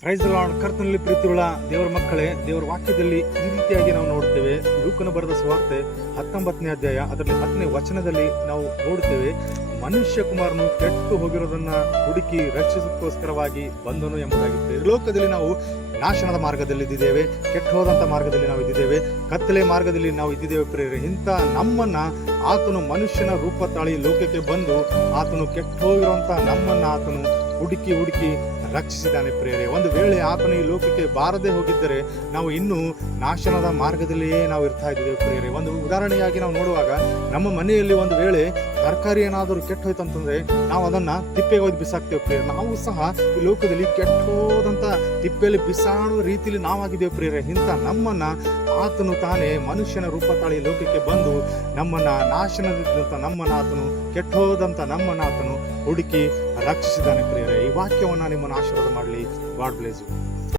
Price the lord. ಕರ್ತನಲ್ಲಿ ಪ್ರೀತಿಯುಳ್ಳ ದೇವರ ಮಕ್ಕಳೇ, ದೇವರ ವಾಕ್ಯದಲ್ಲಿ ಈ ರೀತಿಯಾಗಿ ನಾವು ನೋಡ್ತೇವೆ. ಲೂಕನ ಬರೆದ ಸುವಾರ್ತೆ 19ನೇ ಅಧ್ಯಾಯ ಅದರಲ್ಲಿ 10ನೇ ವಚನದಲ್ಲಿ ನಾವು ನೋಡುತ್ತೇವೆ, ಮನುಷ್ಯ ಕುಮಾರನು ಕೆಟ್ಟು ಹೋಗಿರೋದನ್ನ ಹುಡುಕಿ ರಕ್ಷಿಸೋಕ್ಕೋಸ್ಕರವಾಗಿ ಬಂದನು ಎಂಬುದಾಗಿತ್ತು. ಲೋಕದಲ್ಲಿ ನಾವು ನಾಶನದ ಮಾರ್ಗದಲ್ಲಿ ಇದ್ದಿದ್ದೇವೆ, ಕೆಟ್ಟು ಹೋದಂಥ ಮಾರ್ಗದಲ್ಲಿ ನಾವು ಇದ್ದಿದ್ದೇವೆ, ಕತ್ತಲೆ ಮಾರ್ಗದಲ್ಲಿ ನಾವು ಇದ್ದಿದ್ದೇವೆ ಪ್ರಿಯರೇ. ಇಂಥ ನಮ್ಮನ್ನ ಆತನು ಮನುಷ್ಯನ ರೂಪ ತಾಳಿ ಲೋಕಕ್ಕೆ ಬಂದು ಆತನು ಕೆಟ್ಟು ಹೋಗಿರುವಂಥ ನಮ್ಮನ್ನ ಆತನು ಹುಡುಕಿ ರಕ್ಷಿಸಿದ್ದಾನೆ ಪ್ರಿಯರೇ. ಒಂದು ವೇಳೆ ಆತನು ಈ ಲೋಕಕ್ಕೆ ಬಾರದೆ ಹೋಗಿದ್ದರೆ ನಾವು ಇನ್ನೂ ನಾಶನದ ಮಾರ್ಗದಲ್ಲಿಯೇ ನಾವು ಇರ್ತಾ ಇದ್ದೇವೆ ಪ್ರಿಯರೇ. ಒಂದು ಉದಾಹರಣೆಯಾಗಿ ನಾವು ನೋಡುವಾಗ, ನಮ್ಮ ಮನೆಯಲ್ಲಿ ಒಂದು ವೇಳೆ ತರಕಾರಿ ಏನಾದರೂ ಕೆಟ್ಟು ಹೋಯ್ತು ಅಂತಂದ್ರೆ ನಾವು ಅದನ್ನ ತಿಪ್ಪೆಗೆ ಹೋಗಿ ಬಿಸಾಕ್ತೇವೆ ಪ್ರಿಯರೇ. ನಾವು ಸಹ ಈ ಲೋಕದಲ್ಲಿ ಕೆಟ್ಟೋದಂತ ತಿಪ್ಪೆಯಲ್ಲಿ ಬಿಸಾಡುವ ರೀತಿಯಲ್ಲಿ ನಾವಾಗಿದ್ದೇವೆ ಪ್ರಿಯರೇ. ಇಂಥ ನಮ್ಮನ್ನ ಆತನು ತಾನೇ ಮನುಷ್ಯನ ರೂಪ ತಾಳಿ ಲೋಕಕ್ಕೆ ಬಂದು ನಮ್ಮನ್ನ ನಾಶನದಿದ್ದಂಥ ನಮ್ಮನ್ನ ಆತನು ಕೆಟ್ಟೋದಂಥ ನಮ್ಮನ್ನ ಆತನು ಹುಡುಕಿ ರಕ್ಷಿಸಿದ್ದಾನೆ ಪ್ರಿಯರೇ. ಈ ವಾಕ್ಯವನ್ನ ನಿಮ್ಮನ್ನು ಆಶೀರ್ವಾದ ಮಾಡಲಿ. God bless you.